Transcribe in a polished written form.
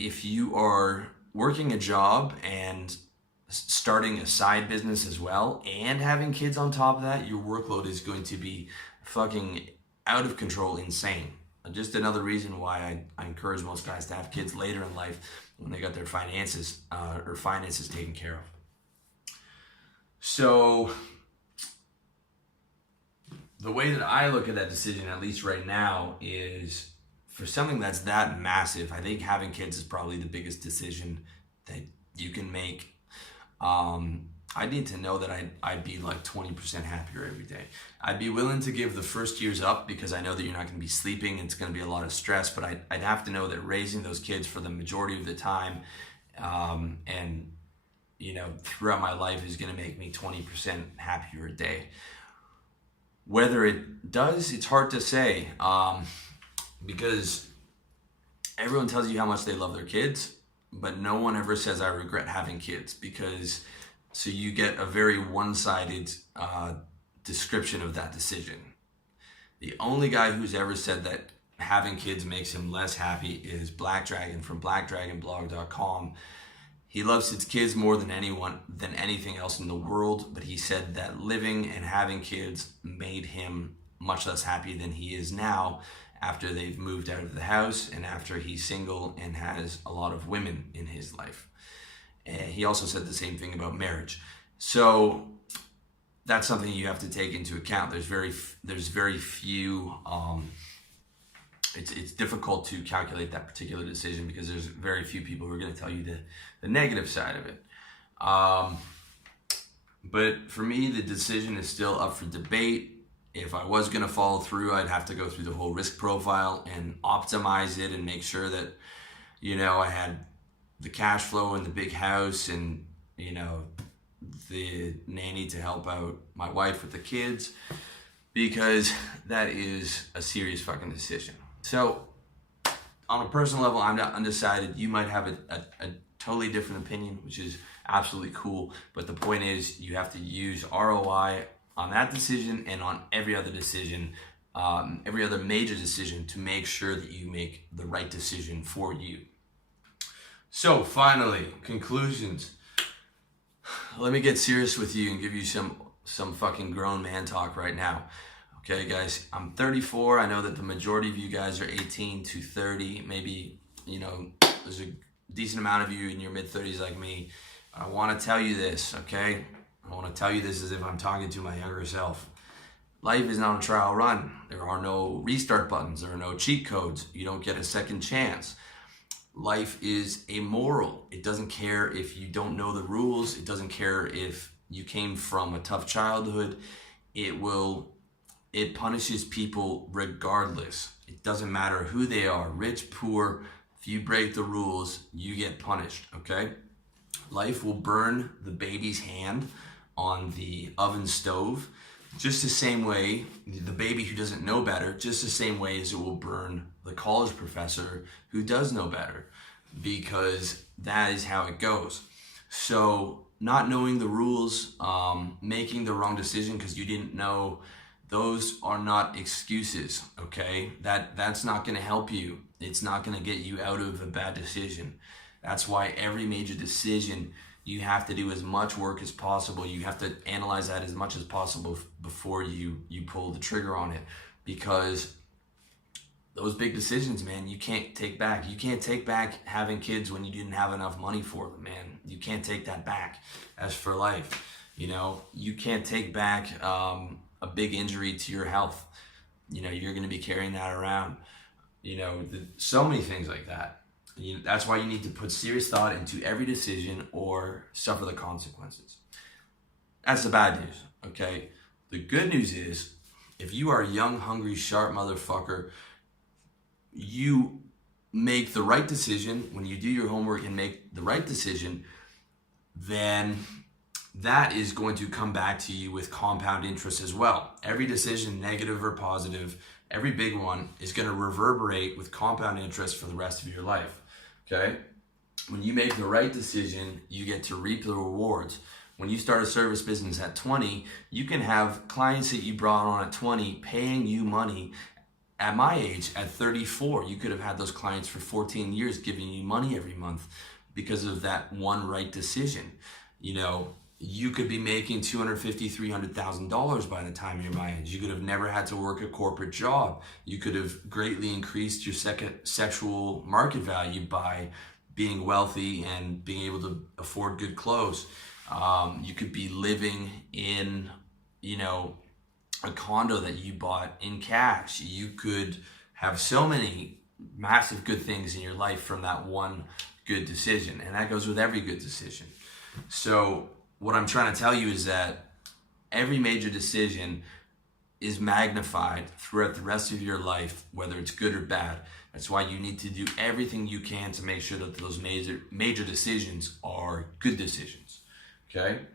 if you are working a job and starting a side business as well and having kids on top of that, your workload is going to be fucking out of control, insane. Just another reason why I encourage most guys to have kids later in life when they got their finances taken care of. So the way that I look at that decision, at least right now, is for something that's that massive, I think having kids is probably the biggest decision that you can make. I need to know that I'd be like 20% happier every day. I'd be willing to give the first years up because I know that you're not going to be sleeping and it's going to be a lot of stress, but I'd have to know that raising those kids for the majority of the time, and throughout my life is going to make me 20% happier a day. Whether it does, it's hard to say, because everyone tells you how much they love their kids, but no one ever says I regret having kids, because so you get a very one-sided description of that decision. The only guy who's ever said that having kids makes him less happy is Black Dragon from blackdragonblog.com. He loves his kids more than anything else in the world, but he said that living and having kids made him much less happy than he is now after they've moved out of the house and after he's single and has a lot of women in his life. And he also said the same thing about marriage. So that's something you have to take into account. There's very few. It's difficult to calculate that particular decision because there's very few people who are going to tell you the negative side of it. But for me, the decision is still up for debate. If I was going to follow through, I'd have to go through the whole risk profile and optimize it and make sure that, I had the cash flow and the big house and, the nanny to help out my wife with the kids, because that is a serious fucking decision. So on a personal level, I'm not undecided. You might have a totally different opinion, which is absolutely cool. But the point is, you have to use ROI on that decision and on every other decision, every other major decision, to make sure that you make the right decision for you. So finally, conclusions. Let me get serious with you and give you some fucking grown man talk right now. Okay, guys, I'm 34. I know that the majority of you guys are 18 to 30. Maybe, there's a decent amount of you in your mid-30s like me. I want to tell you this, okay? I want to tell you this as if I'm talking to my younger self. Life is not a trial run. There are no restart buttons. There are no cheat codes. You don't get a second chance. Life is amoral. It doesn't care if you don't know the rules. It doesn't care if you came from a tough childhood. It punishes people regardless. It doesn't matter who they are, rich, poor. If you break the rules, you get punished, okay? Life will burn the baby's hand on the oven stove just the same way, the baby who doesn't know better, just the same way as it will burn the college professor who does know better, because that is how it goes. So not knowing the rules, making the wrong decision because you didn't know, those are not excuses, okay? That's not going to help you. It's not going to get you out of a bad decision. That's why every major decision, you have to do as much work as possible. You have to analyze that as much as possible before you pull the trigger on it, because those big decisions, man, you can't take back. You can't take back having kids when you didn't have enough money for them, man. You can't take that back. As for life, you can't take back a big injury to your health. You're going to be carrying that around. So many things like that. That's why you need to put serious thought into every decision or suffer the consequences. That's the bad news, okay? The good news is, if you are a young, hungry, sharp motherfucker, you make the right decision. When you do your homework and make the right decision, then that is going to come back to you with compound interest as well. Every decision, negative or positive, every big one is going to reverberate with compound interest for the rest of your life. Okay? When you make the right decision, you get to reap the rewards. When you start a service business at 20, you can have clients that you brought on at 20 paying you money at my age, at 34, you could have had those clients for 14 years giving you money every month because of that one right decision. You know, you could be making $250,000, $300,000 by the time you're my age. You could have never had to work a corporate job. You could have greatly increased your sexual market value by being wealthy and being able to afford good clothes. You could be living in, you know, a condo that you bought in cash. You could have so many massive good things in your life from that one good decision. And that goes with every good decision. So what I'm trying to tell you is that every major decision is magnified throughout the rest of your life, whether it's good or bad. That's why you need to do everything you can to make sure that those major decisions are good decisions. Okay?